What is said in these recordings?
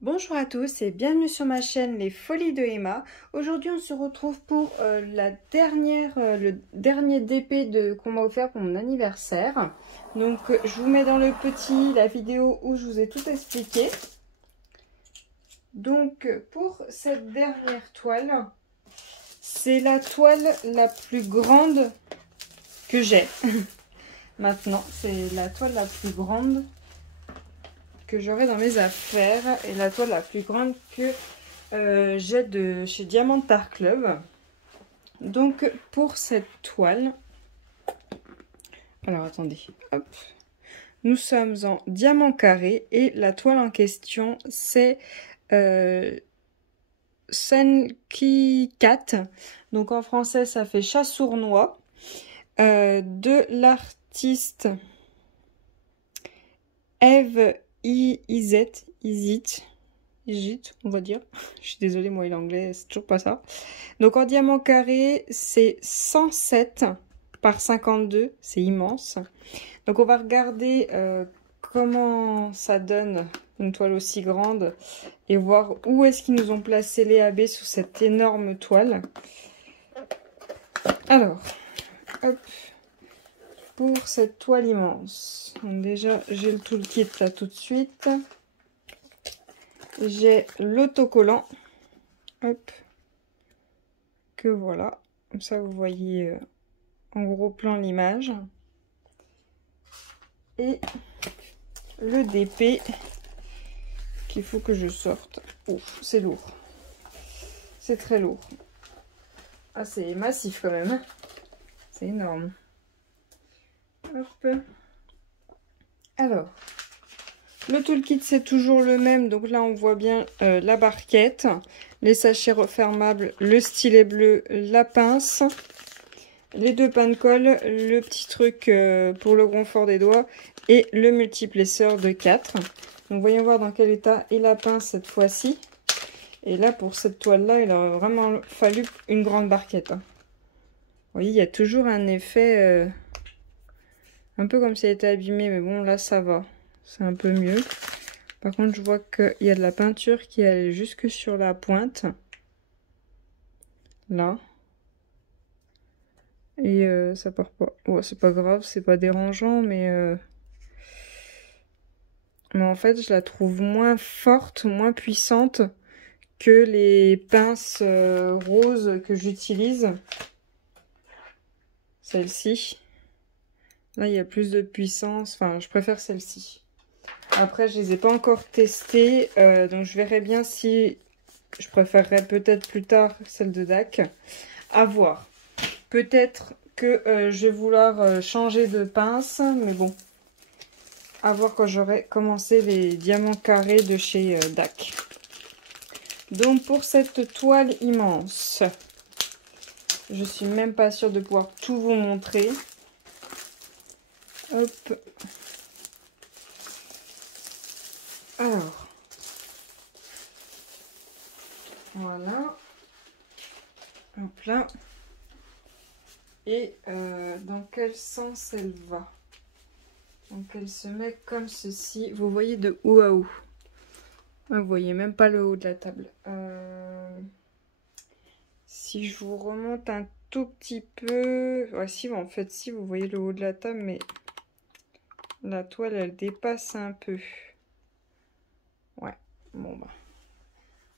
Bonjour à tous et bienvenue sur ma chaîne Les Folies de Emma. Aujourd'hui on se retrouve pour le dernier DP qu'on m'a offert pour mon anniversaire. Donc je vous mets dans le petit la vidéo où je vous ai tout expliqué. Donc pour cette dernière toile, c'est la toile la plus grande que j'ai. Maintenant, c'est la toile la plus grande que j'aurai dans mes affaires et la toile la plus grande que j'ai de chez Diamant Art Club. Donc pour cette toile, alors attendez, hop, nous sommes en diamant carré et la toile en question c'est Senki Cat. Donc en français ça fait chat sournois, de l'artiste Eve Izet, on va dire. Je suis désolée, moi, l'anglais, c'est toujours pas ça. Donc, en diamant carré, c'est 107 par 52. C'est immense. Donc, on va regarder comment ça donne une toile aussi grande et voir où est-ce qu'ils nous ont placé les AB sous cette énorme toile. Alors, hop, pour cette toile immense. Donc, déjà, j'ai le toolkit là tout de suite. J'ai l'autocollant, hop, que voilà, comme ça vous voyez en gros plan l'image. Et le DP qu'il faut que je sorte. Oh, c'est lourd, c'est très lourd. Ah, c'est massif quand même, c'est énorme. Hop. Alors, le toolkit c'est toujours le même, donc là on voit bien la barquette, les sachets refermables, le stylet bleu, la pince, les deux pains de colle, le petit truc pour le confort des doigts et le multiplesseur de 4. Donc voyons voir dans quel état est la pince cette fois-ci. Et là pour cette toile là il aurait vraiment fallu une grande barquette. Vous voyez, il y a toujours un effet un peu comme si elle était abîmée, mais bon là ça va, c'est un peu mieux. Par contre, je vois qu'il y a de la peinture qui allait jusque sur la pointe. Là. Et ça part pas. Ouais, c'est pas grave, c'est pas dérangeant, mais en fait, je la trouve moins forte, moins puissante que les pinces roses que j'utilise. Celle-ci. Là, il y a plus de puissance. Enfin, je préfère celle-ci. Après, je les ai pas encore testées, donc je verrai bien si je préférerais peut-être plus tard celle de DAC. À voir. Peut-être que je vais vouloir changer de pince, mais bon. À voir quand j'aurai commencé les diamants carrés de chez DAC. Donc pour cette toile immense, je suis même pas sûre de pouvoir tout vous montrer. Hop. Alors. Voilà. Hop là. Et dans quel sens elle va? Donc elle se met comme ceci. Vous voyez de où à où? Vous voyez même pas le haut de la table. Si je vous remonte un tout petit peu... Ouais, si, en fait, si, vous voyez le haut de la table, mais la toile, elle dépasse un peu. Ouais, bon, bah,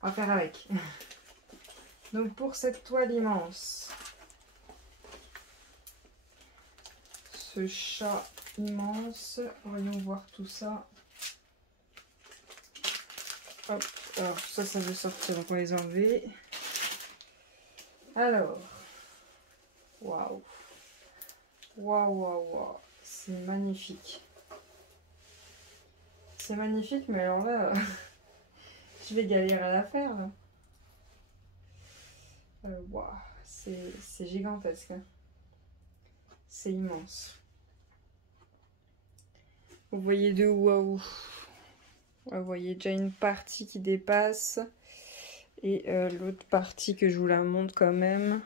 on va faire avec. Donc, pour cette toile immense, ce chat immense, voyons voir tout ça. Hop, alors ça veut sortir, donc on va les enlever. Alors, waouh, waouh, waouh, waouh, c'est magnifique. C'est magnifique, mais alors là, je vais galérer à la faire. Waouh, c'est gigantesque. Hein. C'est immense. Vous voyez de où à où. Vous voyez déjà une partie qui dépasse. Et l'autre partie que je vous la montre quand même.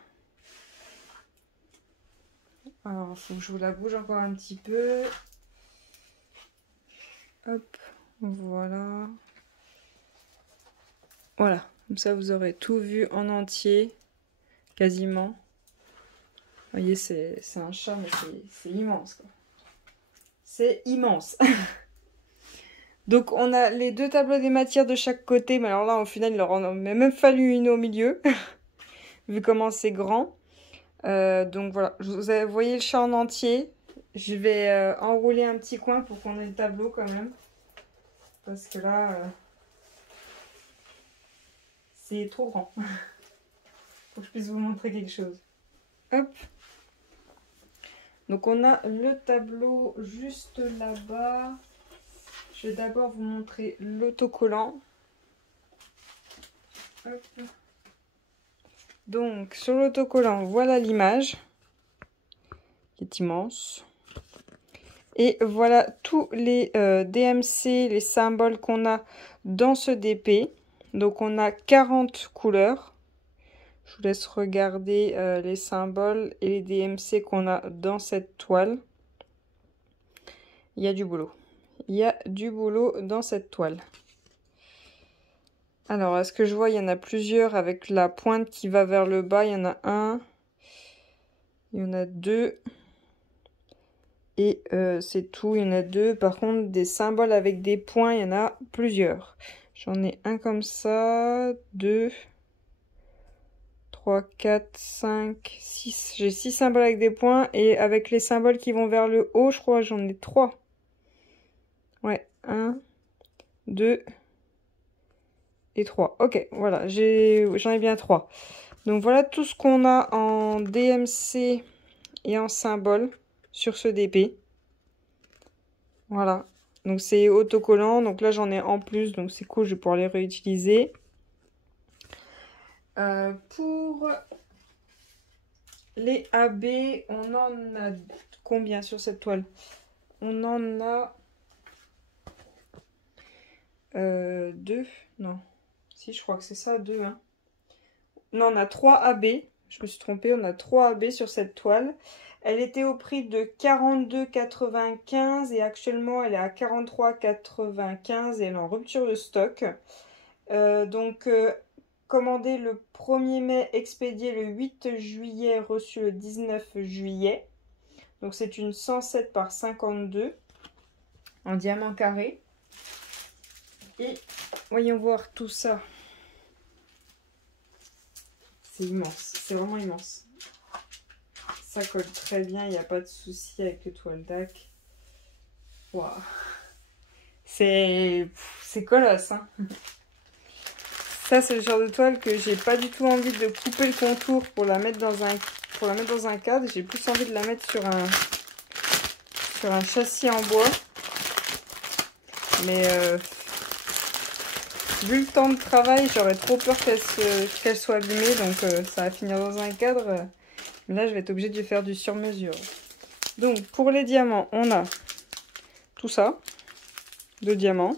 Alors, il faut que je vous la bouge encore un petit peu. Hop, voilà. Voilà, comme ça vous aurez tout vu en entier, quasiment. Vous voyez, c'est un chat, mais c'est immense, quoi. C'est immense. Donc on a les deux tableaux des matières de chaque côté, mais alors là au final il leur en a même fallu une au milieu, vu comment c'est grand. Donc voilà, vous voyez le chat en entier. Je vais enrouler un petit coin pour qu'on ait le tableau quand même. Parce que là, c'est trop grand. Faut que je puisse vous montrer quelque chose. Hop. Donc on a le tableau juste là-bas. Je vais d'abord vous montrer l'autocollant. Donc sur l'autocollant, voilà l'image qui est immense. Et voilà tous les DMC, les symboles qu'on a dans ce DP. Donc on a 40 couleurs. Je vous laisse regarder les symboles et les DMC qu'on a dans cette toile. Il y a du boulot. Il y a du boulot dans cette toile. Alors, à ce que je vois, il y en a plusieurs avec la pointe qui va vers le bas. Il y en a un. Il y en a deux. Et c'est tout. Il y en a deux. Par contre, des symboles avec des points, il y en a plusieurs. J'en ai un comme ça. 2, 3, 4, 5, 6. J'ai 6 symboles avec des points. Et avec les symboles qui vont vers le haut, je crois, j'en ai 3. Ouais, 1, 2 et 3. Ok, voilà, j'en ai bien 3. Donc voilà tout ce qu'on a en DMC et en symbole sur ce DP. Voilà, donc c'est autocollant. Donc là j'en ai en plus, donc c'est cool, je vais pouvoir les réutiliser. Pour les AB, on en a combien sur cette toile? On en a 2, non. Si, je crois que c'est ça, 2. Hein. Non, on a 3 AB. Je me suis trompée, on a 3 AB sur cette toile. Elle était au prix de 42,95 et actuellement elle est à 43,95 et elle est en rupture de stock. Commandé le 1er mai, expédié le 8 juillet, reçu le 19 juillet. Donc c'est une 107 par 52 en diamant carré. Et voyons voir tout ça. C'est immense, c'est vraiment immense. Ça colle très bien, il n'y a pas de souci avec le toile d'ac. Waouh. C'est colosse. Hein. Ça, c'est le genre de toile que j'ai pas du tout envie de couper le contour pour la mettre dans un cadre. J'ai plus envie de la mettre sur un châssis en bois. Mais vu le temps de travail, j'aurais trop peur qu'elle soit abîmée. Donc ça va finir dans un cadre. Mais là, je vais être obligée de faire du sur-mesure. Donc, pour les diamants, on a tout ça. De diamants.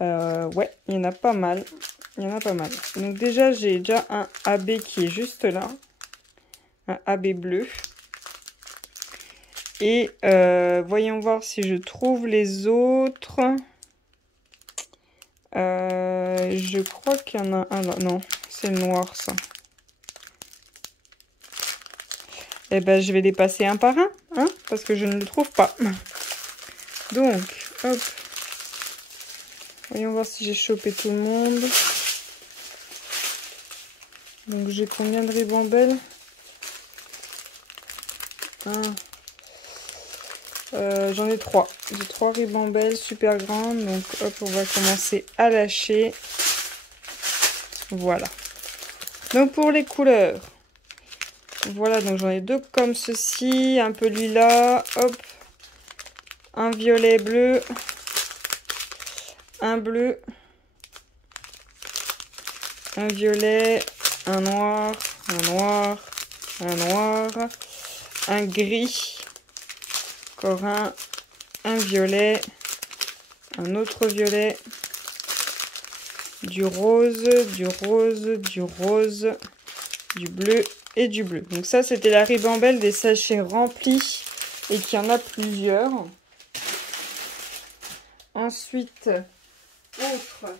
Ouais, il y en a pas mal. Il y en a pas mal. Donc déjà, j'ai déjà un AB qui est juste là. Un AB bleu. Et voyons voir si je trouve les autres. Je crois qu'il y en a un là. Non, c'est le noir ça. Eh ben, je vais les passer un par un, hein, parce que je ne le trouve pas. Donc, hop. Voyons voir si j'ai chopé tout le monde. Donc, j'ai combien de ribambelles? J'en ai 3. J'ai 3 ribambelles super grandes. Donc, hop, on va commencer à lâcher. Voilà. Donc, pour les couleurs. Voilà, donc j'en ai 2 comme ceci. Un peu lilas. Hop. Un violet bleu. Un bleu. Un violet. Un noir. Un noir. Un noir. Un gris. Encore un violet. Un autre violet. Du rose. Du rose. Du rose. Du bleu. Et du bleu. Donc ça, c'était la ribambelle des sachets remplis et qu'il y en a plusieurs. Ensuite, autre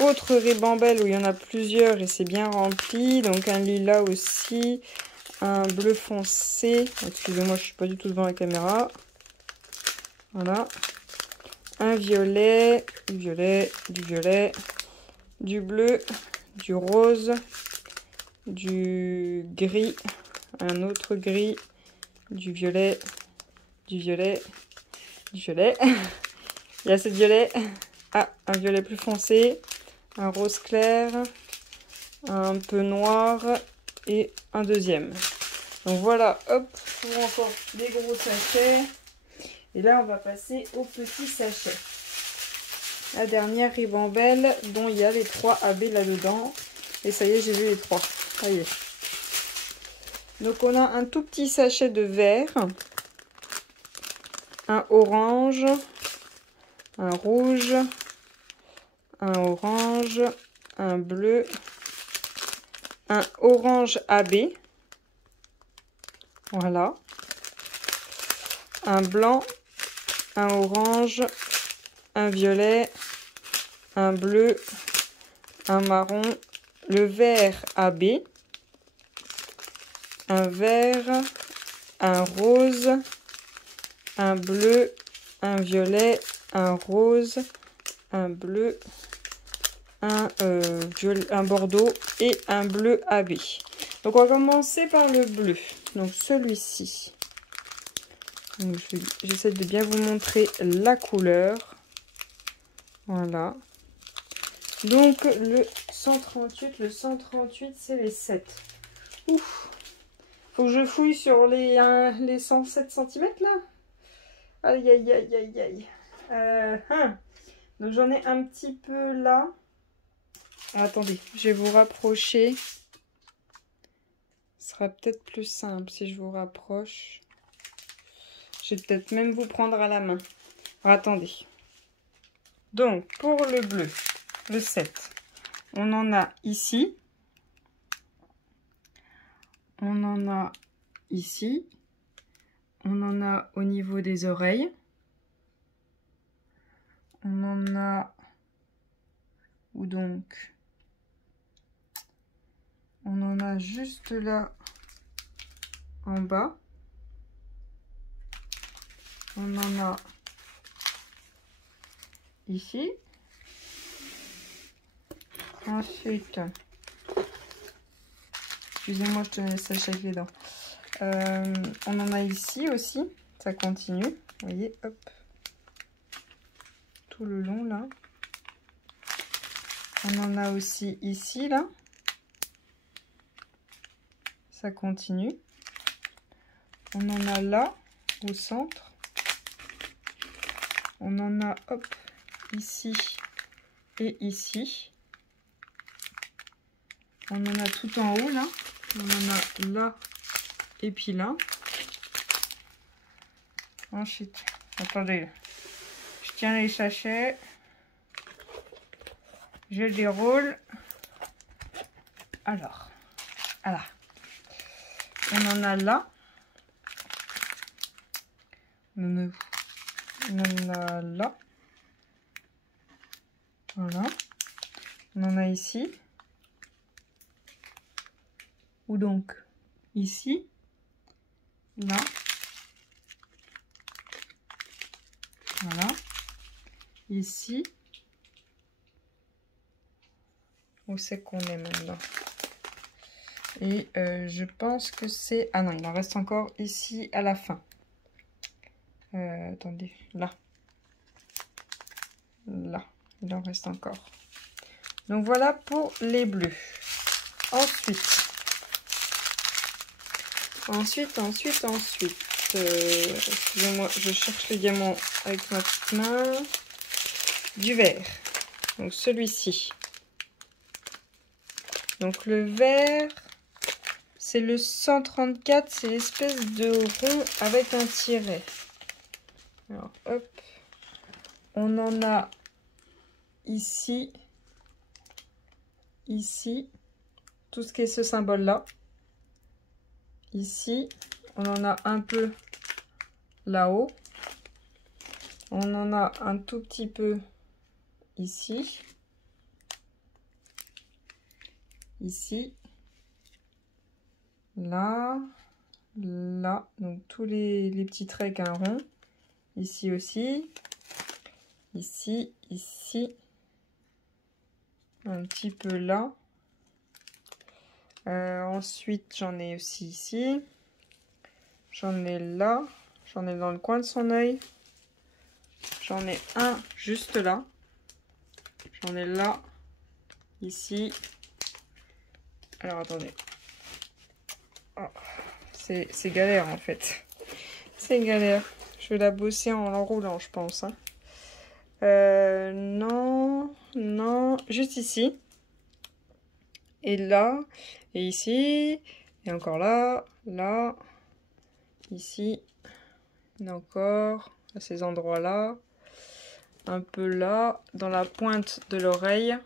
Autre ribambelle où il y en a plusieurs et c'est bien rempli. Donc un lilas aussi. Un bleu foncé. Excusez-moi, je suis pas du tout devant la caméra. Voilà. Un violet, du violet, du violet, du bleu, du rose, du gris, un autre gris, du violet, du violet, du violet. Il y a ce violet. Ah, un violet plus foncé, un rose clair, un peu noir et un deuxième. Donc voilà, hop, pour encore des gros sachets. Et là, on va passer au petit sachet. La dernière ribambelle dont il y a les 3 AB là-dedans. Et ça y est, j'ai vu les 3. Ça y est. Donc on a un tout petit sachet de vert, un orange, un rouge, un orange, un bleu, un orange AB. Voilà. Un blanc, un orange, un violet, un bleu, un marron, le vert AB, un vert, un rose, un bleu, un violet, un rose, un bleu, un bordeaux et un bleu AB. Donc on va commencer par le bleu. Donc celui-ci. J'essaie de bien vous montrer la couleur. Voilà. Donc le 138 c'est les 7. Ouf. Faut que je fouille sur les 107 cm là. Aïe aïe aïe aïe aïe. Donc j'en ai un petit peu là. Attendez, je vais vous rapprocher. Ce sera peut-être plus simple si je vous rapproche. Je vais peut-être même vous prendre à la main. Alors, attendez. Donc, pour le bleu, le 7, on en a ici. On en a ici. On en a au niveau des oreilles. On en a... Où donc? On en a juste là, en bas. On en a ici. Ensuite, excusez-moi, je te laisse sécher avec les dents. On en a ici aussi, ça continue. Vous voyez, hop, tout le long là. On en a aussi ici là. Ça continue. On en a là, au centre. On en a, hop, ici et ici. On en a tout en haut, là. On en a là et puis là. Ensuite, attendez. Je tiens les sachets. Je déroule. Alors, voilà. On en a là. On en a là. Voilà. On en a ici. Ou donc ici. Là. Voilà. Ici. Où c'est qu'on est maintenant? Et je pense que c'est... Ah non, il en reste encore ici à la fin. Attendez, là. Là, il en reste encore. Donc voilà pour les bleus. Ensuite. Excusez-moi, je cherche les diamants avec ma petite main. Du vert. Donc celui-ci. Donc le vert, c'est le 134, c'est l'espèce de rond avec un tiret. Alors hop, on en a ici, ici, tout ce qui est ce symbole-là. Ici, on en a un peu là-haut. On en a un tout petit peu ici, ici, là, là, donc tous les petits traits qu'un rond, ici aussi, ici, ici, un petit peu là. Ensuite, j'en ai aussi ici, j'en ai là, j'en ai dans le coin de son œil, j'en ai un juste là, j'en ai là, ici. Alors attendez, oh, c'est galère en fait, c'est galère. Je vais la bosser en l'enroulant, je pense. Hein. Non, non, juste ici. Et là, et ici, et encore là, là, ici, et encore à ces endroits-là, un peu là, dans la pointe de l'oreille,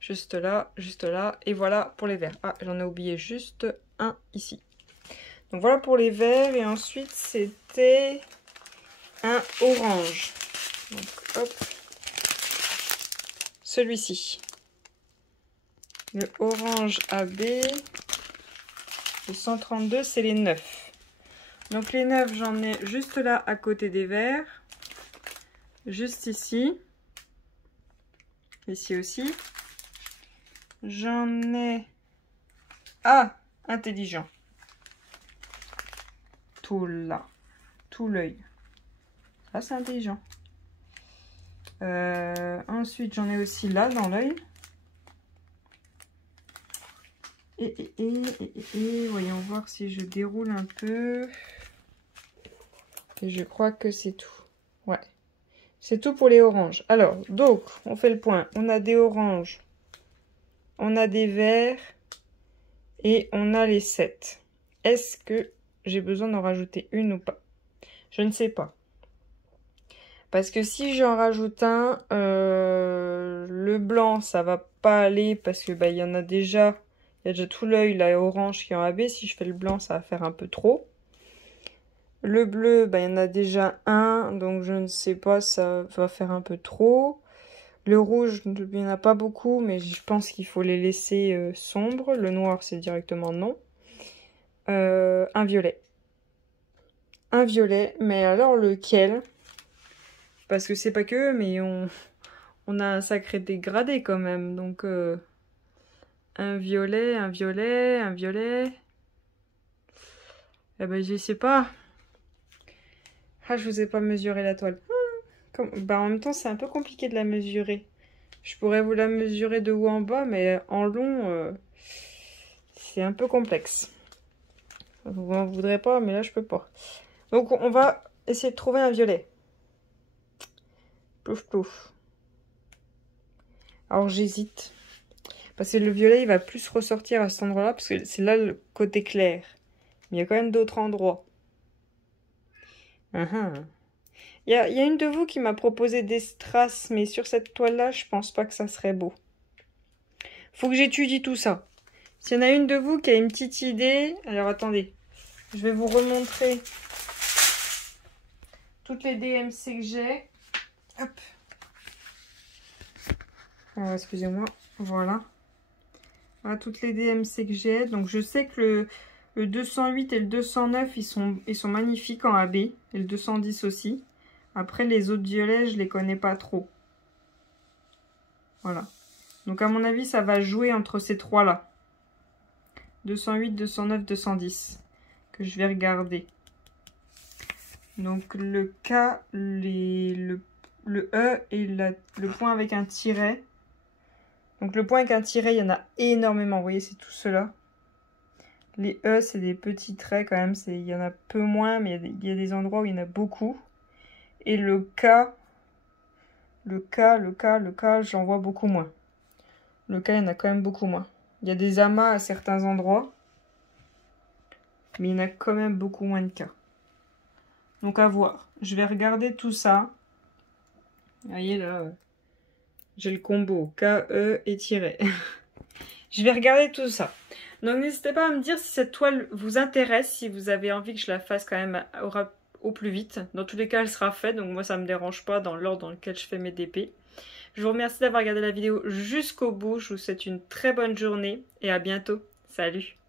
juste là, et voilà pour les verts. Ah, j'en ai oublié juste un ici. Donc voilà pour les verts, et ensuite c'était un orange. Donc hop, celui-ci. Le orange AB, le 132, c'est les 9. Donc les 9, j'en ai juste là à côté des verts. Juste ici. Ici aussi. J'en ai... Ah, intelligent. Tout là. Tout l'œil. Là, c'est intelligent. Ensuite, j'en ai aussi là, dans l'œil. Et voyons voir si je déroule un peu. Et je crois que c'est tout. Ouais. C'est tout pour les oranges. Alors, donc, on fait le point. On a des oranges. On a des verts. Et on a les 7. Est-ce que j'ai besoin d'en rajouter une ou pas? Je ne sais pas. Parce que si j'en rajoute un, le blanc, ça va pas aller parce que bah, y en a déjà... Il y a déjà tout l'œil là orange qui est en AB. Si je fais le blanc, ça va faire un peu trop. Le bleu, bah, il y en a déjà un. Donc je ne sais pas, ça va faire un peu trop. Le rouge, il n'y en a pas beaucoup. Mais je pense qu'il faut les laisser sombres. Le noir, c'est directement non. Un violet. Un violet. Mais alors lequel? Parce que c'est pas que eux, mais on a un sacré dégradé quand même. Donc... un violet, un violet, un violet. Eh ben, je sais pas. Ah, je vous ai pas mesuré la toile. Bah, en même temps, c'est un peu compliqué de la mesurer. Je pourrais vous la mesurer de haut en bas, mais en long, c'est un peu complexe. Vous m'en voudrez pas, mais là, je peux pas. Donc, on va essayer de trouver un violet. Plouf, plouf. Alors, j'hésite. Parce que le violet, il va plus ressortir à cet endroit-là, parce que c'est là le côté clair. Mais il y a quand même d'autres endroits. Il y a une de vous qui m'a proposé des strass, mais sur cette toile-là, je pense pas que ça serait beau. Faut que j'étudie tout ça. S'il y en a une de vous qui a une petite idée... Alors, attendez. Je vais vous remontrer toutes les DMC que j'ai. Hop. Excusez-moi. Voilà. Voilà toutes les DMC que j'ai. Donc, je sais que le 208 et le 209, ils sont magnifiques en AB. Et le 210 aussi. Après, les autres violets, je les connais pas trop. Voilà. Donc, à mon avis, ça va jouer entre ces trois-là. 208, 209, 210. Que je vais regarder. Donc, le K, le E et le point avec un tiret. Donc, le point avec un tiret, il y en a énormément. Vous voyez, c'est tout cela. Les E, c'est des petits traits quand même. Il y en a peu moins, mais il y a des endroits où il y en a beaucoup. Et le K, j'en vois beaucoup moins. Le K, il y en a quand même beaucoup moins. Il y a des amas à certains endroits. Mais il y en a quand même beaucoup moins de K. Donc à voir. Je vais regarder tout ça. Vous voyez là, j'ai le combo K, E et tiret. Je vais regarder tout ça. Donc n'hésitez pas à me dire si cette toile vous intéresse, si vous avez envie que je la fasse quand même au plus vite. Dans tous les cas, elle sera faite, donc moi ça me dérange pas dans l'ordre dans lequel je fais mes DP. Je vous remercie d'avoir regardé la vidéo jusqu'au bout. Je vous souhaite une très bonne journée et à bientôt. Salut!